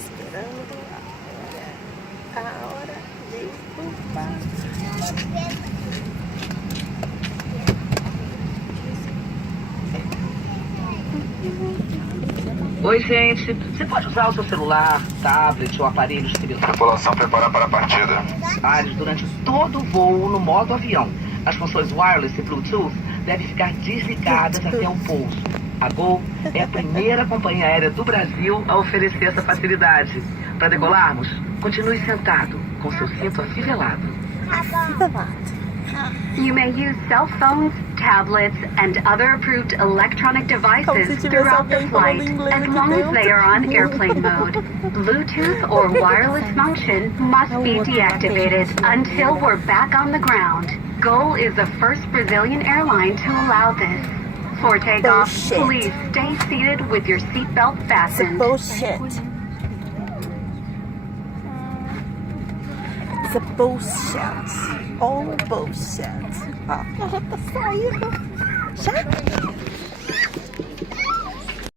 esperando a hora de voar. Oi, gente. Você pode usar o seu celular, tablet ou aparelho de televisão. Tripulação preparar para a partida. Durante todo o voo no modo avião. As funções wireless e Bluetooth devem ficar desligadas até o pouso. A Gol é a primeira companhia aérea do Brasil a oferecer essa facilidade. Para decolarmos, continue sentado, com seu cinto afivelado. You may use cell phones, tablets, and other approved electronic devices throughout the flight, as long as they are on airplane mode. Bluetooth or wireless function must be deactivated until we're back on the ground. Gol is the first Brazilian airline to allow this. For takeoff, please stay seated with your seatbelt fastened. Bullshit. It's a bullshit. All bullshit. Ó, já tá saindo. Já?